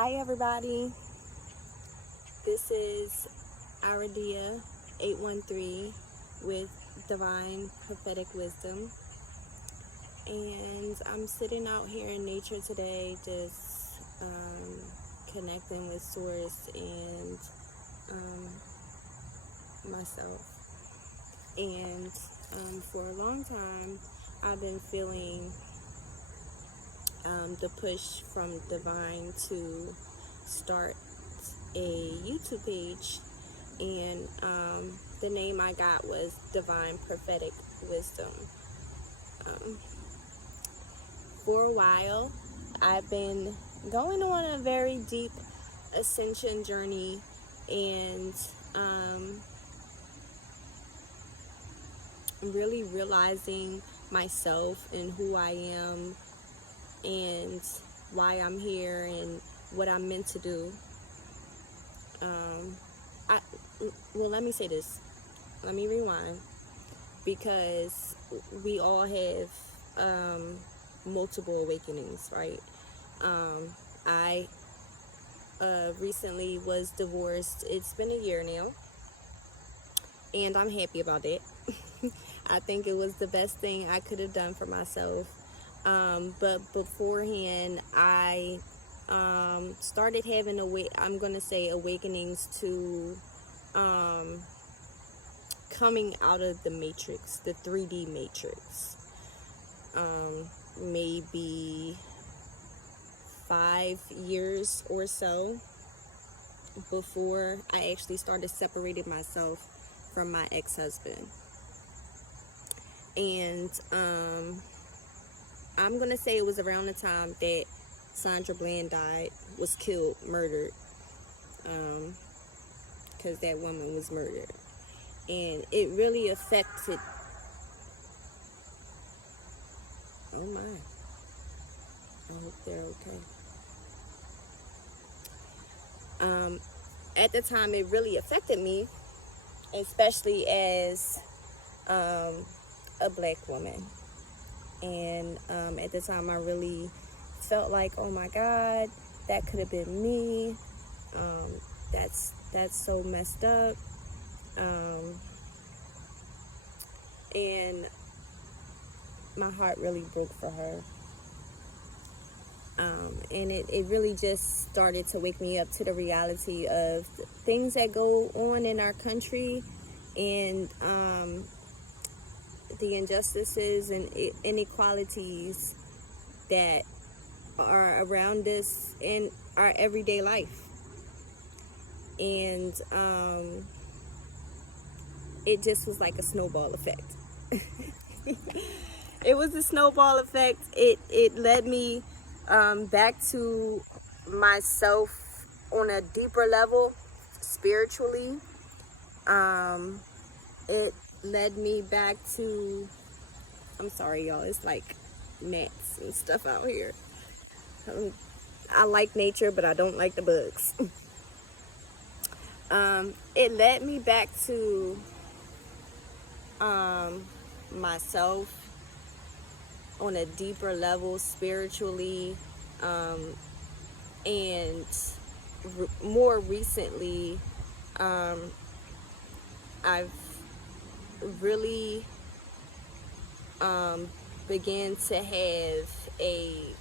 Hi everybody, this is Aradia 813 with Divine Prophetic Wisdom, and I'm sitting out here in nature today just connecting with Source and myself. And for a long time I've been feeling the push from Divine to start a YouTube page, and the name I got was Divine Prophetic Wisdom. For a while I've been going on a very deep ascension journey, and really realizing myself and who I am and why I'm here and what I'm meant to do. Let me say this. Let me rewind, because we all have multiple awakenings, right? I recently was divorced. It's been a year now, and I'm happy about it. I think it was the best thing I could have done for myself. But beforehand, I started having awakenings to coming out of the matrix, the 3D matrix. Maybe 5 years or so before I actually started separating myself from my ex-husband. And I'm gonna say it was around the time that Sandra Bland was killed, murdered, because that woman was murdered. And it really affected, oh my, I hope they're okay. At the time, it really affected me, especially as a black woman. And at the time, I really felt like, oh my God, that could have been me. That's so messed up. And my heart really broke for her. And it really just started to wake me up to the reality of things that go on in our country, and the injustices and inequalities that are around us in our everyday life. And it just was like a snowball effect. It was a snowball effect. It led me back to myself on a deeper level, spiritually. It led me back to, I'm sorry y'all, it's like gnats and stuff out here. I like nature, but I don't like the bugs. It led me back to myself on a deeper level, spiritually, and more recently, I've really began to have a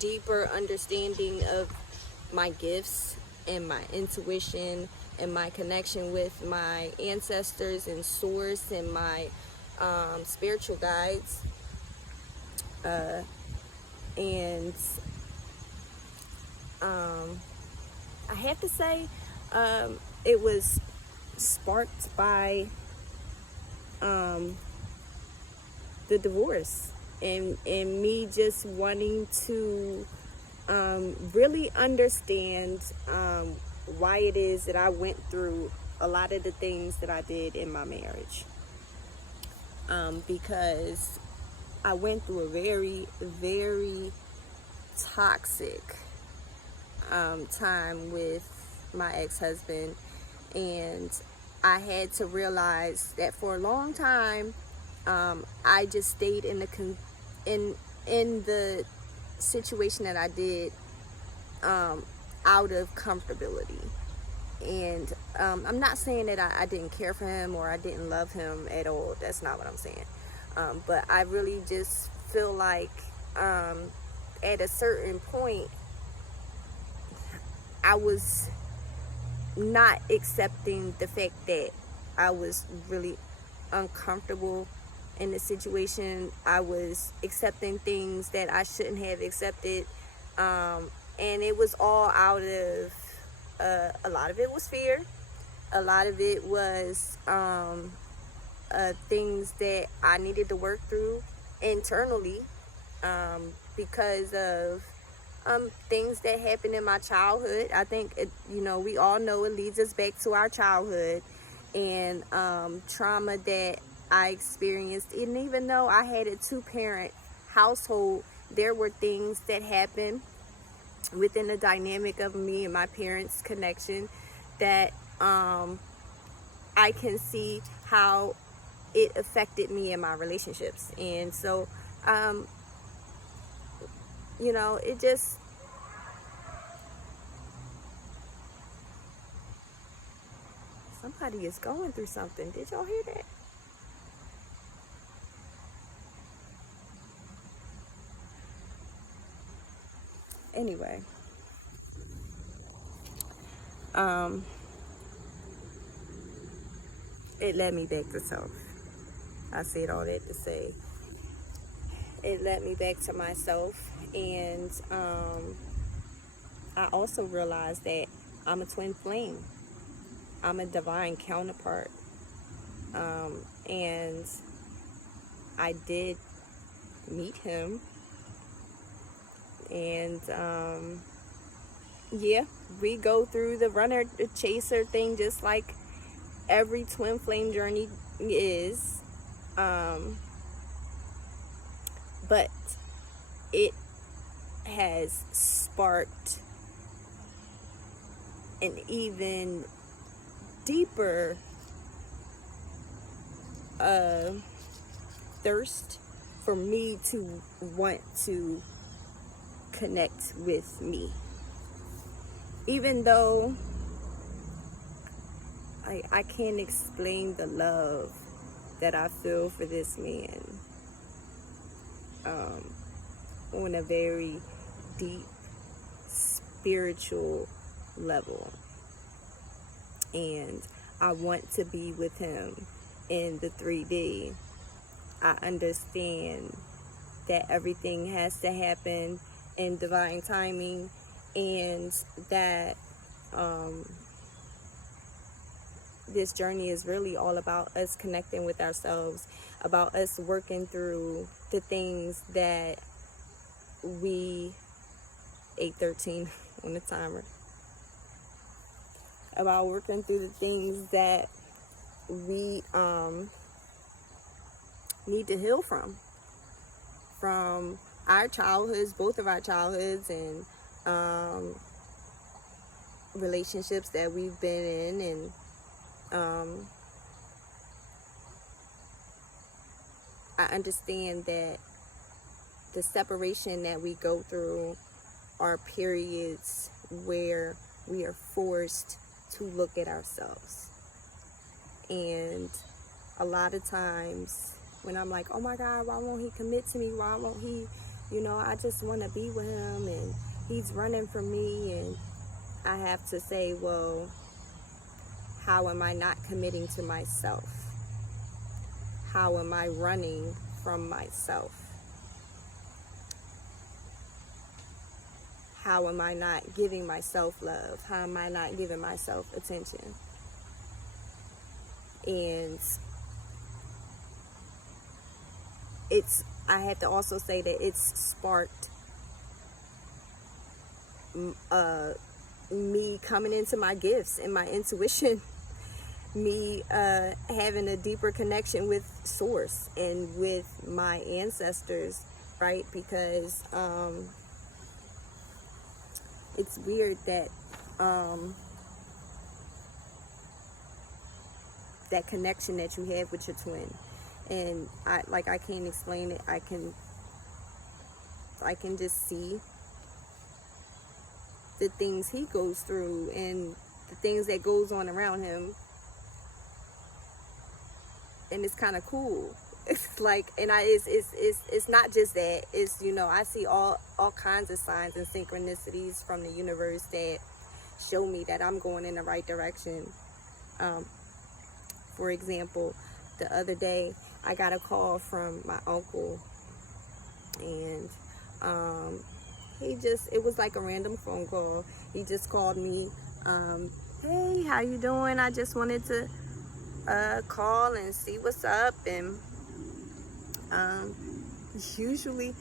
deeper understanding of my gifts and my intuition and my connection with my ancestors and source and my spiritual guides. And I have to say, it was sparked by the divorce and me just wanting to really understand why it is that I went through a lot of the things that I did in my marriage. Because I went through a very, very toxic time with my ex-husband, and I had to realize that for a long time I just stayed in the situation that I did out of comfortability. And I'm not saying that I didn't care for him or I didn't love him at all. That's not what I'm saying. But I really just feel like at a certain point, I was not accepting the fact that I was really uncomfortable in the situation. I was accepting things that I shouldn't have accepted. And it was all out of, a lot of it was fear. A lot of it was things that I needed to work through internally, because of things that happened in my childhood. I think, we all know it leads us back to our childhood and trauma that I experienced. And even though I had a 2-parent household, there were things that happened within the dynamic of me and my parents' connection that I can see how it affected me in my relationships. And so, it just, somebody is going through something. Did y'all hear that? Anyway, it led me back to self. I said all that to say it led me back to myself. And I also realized that I'm a twin flame. I'm a divine counterpart. And I did meet him. And yeah, we go through the runner chaser thing just like every twin flame journey is. But it has sparked an even deeper thirst for me to want to connect with me. Even though I can't explain the love that I feel for this man on a very deep spiritual level. And I want to be with him in the 3D. I understand that everything has to happen in divine timing, and that this journey is really all about us connecting with ourselves, about us working through the things that we 8:13 on the timer, about working through the things that we need to heal from our childhoods, both of our childhoods, and relationships that we've been in. And I understand that the separation that we go through are periods where we are forced to look at ourselves. And a lot of times when I'm like, oh my God, why won't he commit to me? Why won't he, I just want to be with him and he's running from me. And I have to say, well, how am I not committing to myself? How am I running from myself? How am I not giving myself love? How am I not giving myself attention? And I have to also say that it's sparked me coming into my gifts and my intuition, me having a deeper connection with source and with my ancestors, right? Because it's weird that that connection that you have with your twin, and I can't explain it. I can just see the things he goes through and the things that goes on around him. And it's kind of cool. It's like, and it's not just that. It's, you know, I see all kinds of signs and synchronicities from the universe that show me that I'm going in the right direction. For example, the other day I got a call from my uncle, and it was like a random phone call. He just called me, hey, how you doing? I just wanted to call and see what's up. And usually,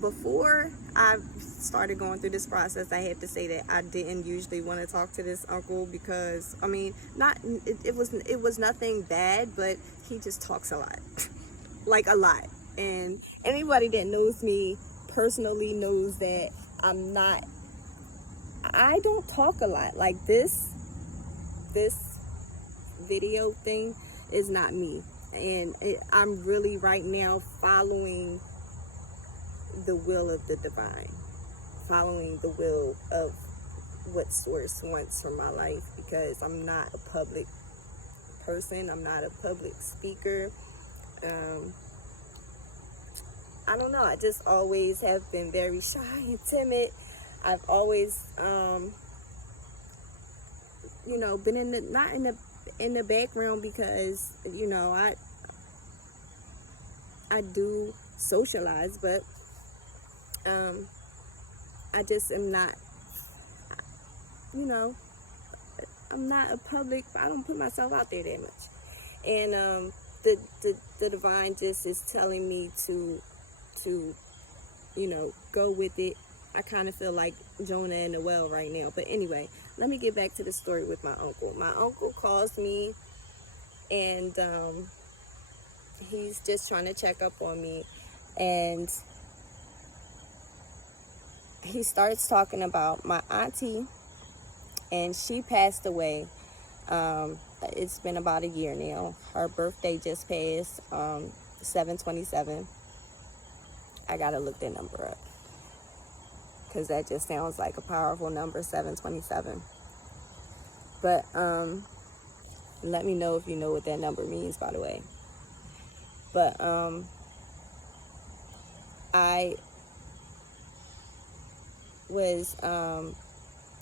before I started going through this process, I had to say that I didn't usually want to talk to this uncle, because I mean, it was nothing bad, but he just talks a lot. Like a lot. And anybody that knows me personally knows that I don't talk a lot. Like this video thing is not me. And I'm really right now following the will of the divine, following the will of what source wants for my life, because I'm not a public person. I'm not a public speaker. I don't know. I just always have been very shy and timid. I've always, you know, been not in the background, because, you know, I do socialize, but I just am not, you know, I'm not a public, I don't put myself out there that much. And the divine just is telling me to, you know, go with it. I kind of feel like Jonah in the well right now. But anyway, let me get back to the story with my uncle. My uncle calls me, and he's just trying to check up on me. And he starts talking about my auntie, and she passed away. It's been about a year now. Her birthday just passed, 7/27. I gotta look that number up, because that just sounds like a powerful number, 7/27. But let me know if you know what that number means, by the way. But I was,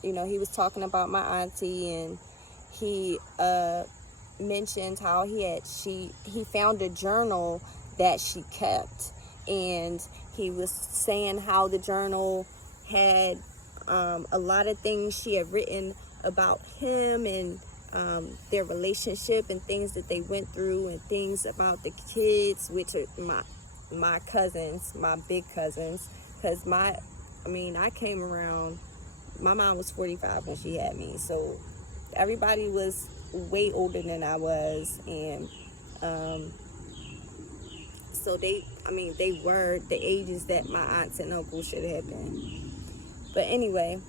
you know, he was talking about my auntie, and he mentioned how he found a journal that she kept, and he was saying how the journal had a lot of things she had written about him and their relationship, and things that they went through, and things about the kids, which are my cousins, my big cousins. Because I came around, my mom was 45 when she had me, so everybody was way older than I was. And so they were the ages that my aunts and uncles should have been. But anyway,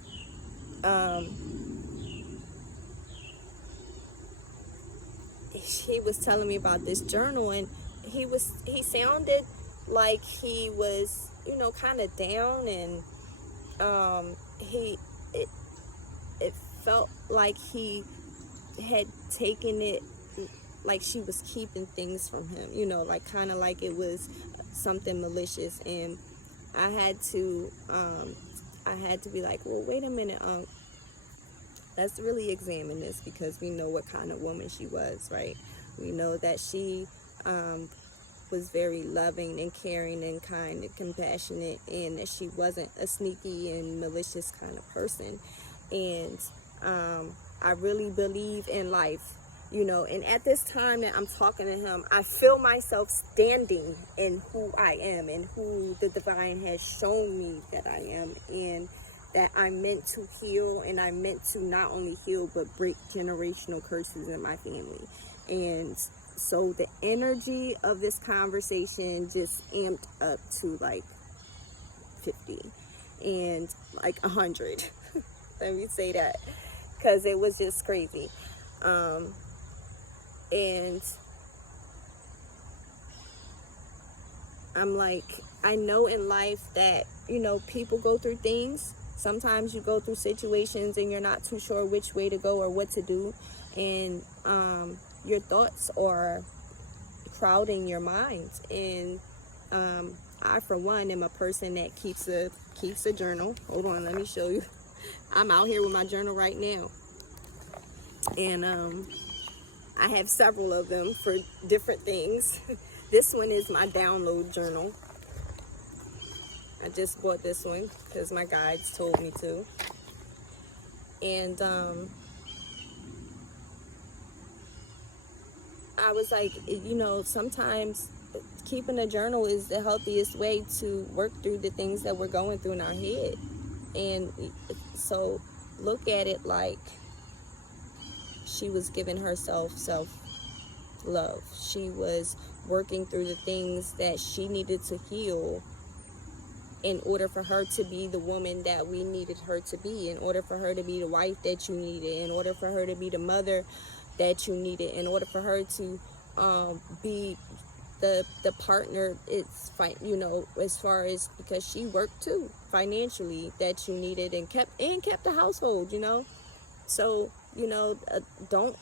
he was telling me about this journal, and he sounded like he was, you know, kind of down, and it felt like he had taken it, like she was keeping things from him, you know, like kind of like it was something malicious. And I had to be like, well, wait a minute, let's really examine this, because we know what kind of woman she was, right? We know that she was very loving and caring and kind and compassionate, and that she wasn't a sneaky and malicious kind of person. And I really believe in life, you know. And at this time that I'm talking to him, I feel myself standing in who I am and who the divine has shown me that I am, and that I'm meant to heal, and I'm meant to not only heal but break generational curses in my family. And so the energy of this conversation just amped up to like 50 and like 100. Let me say that, because it was just crazy. And I'm like, I know in life that, you know, people go through things. sometimes you go through situations and you're not too sure which way to go or what to do, and your thoughts are crowding your mind. And I, for one, am a person that keeps a journal. Hold on, let me show you. I'm out here with my journal right now, and I have several of them for different things. This one is my download journal. I just bought this one because my guides told me to. And I was like, you know, sometimes keeping a journal is the healthiest way to work through the things that we're going through in our head. And so look at it like she was giving herself self-love. She was working through the things that she needed to heal in order for her to be the woman that we needed her to be, in order for her to be the wife that you needed, in order for her to be the mother that you needed, in order for her to be the partner, it's you know, as far as, because she worked too financially, that you needed, and kept the household, you know. So, you know, don't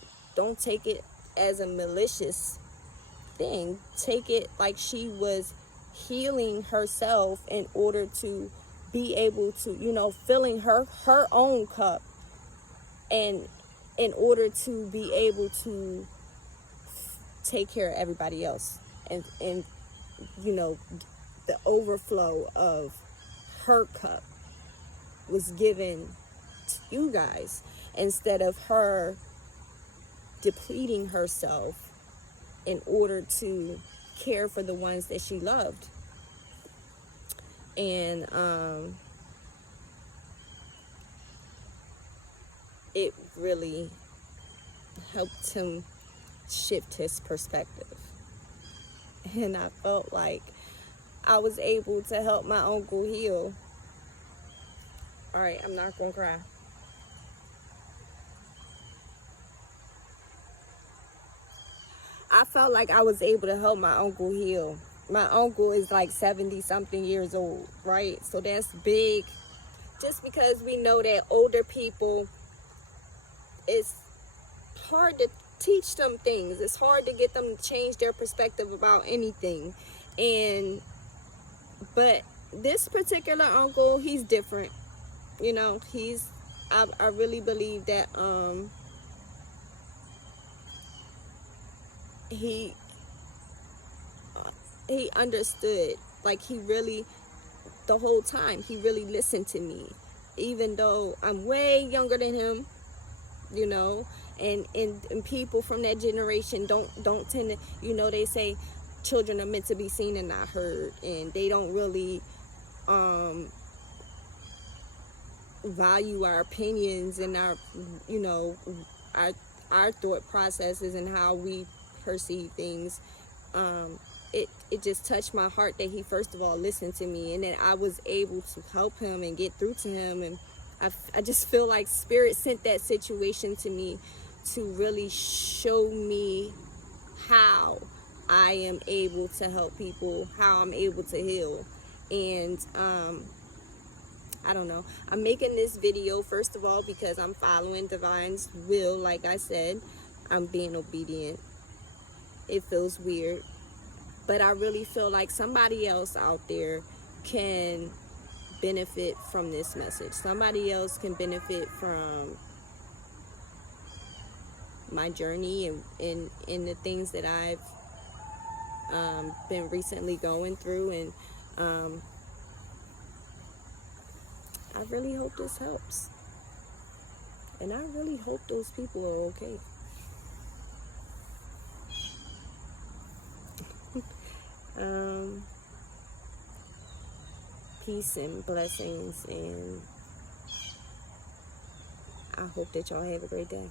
take it as a malicious thing. Take it like she was healing herself in order to be able to, you know, filling her own cup, and in order to be able to take care of everybody else, and you know, the overflow of her cup was given to you guys, instead of her depleting herself in order to care for the ones that she loved. And it really helped him shift his perspective. And I felt like I was able to help my uncle heal. All right, I'm not gonna cry. I felt like I was able to help my uncle heal. My uncle is like 70 something years old, right? So that's big. Just because we know that older people, it's hard to teach them things. It's hard to get them to change their perspective about anything. But this particular uncle, he's different. You know, I really believe that he understood. Like, he really, the whole time, he really listened to me, even though I'm way younger than him, you know. And people from that generation don't tend to, you know, they say children are meant to be seen and not heard, and they don't really value our opinions and our, you know, our thought processes and how we perceive things. It just touched my heart that he, first of all, listened to me, and that I was able to help him and get through to him. And I just feel like Spirit sent that situation to me to really show me how I am able to help people, how I'm able to heal. And I don't know, I'm making this video first of all because I'm following Divine's will. Like I said, I'm being obedient. It feels weird, but I really feel like somebody else out there can benefit from this message. Somebody else can benefit from my journey and the things that I've been recently going through. And I really hope this helps. And I really hope those people are okay. Peace and blessings, and I hope that y'all have a great day.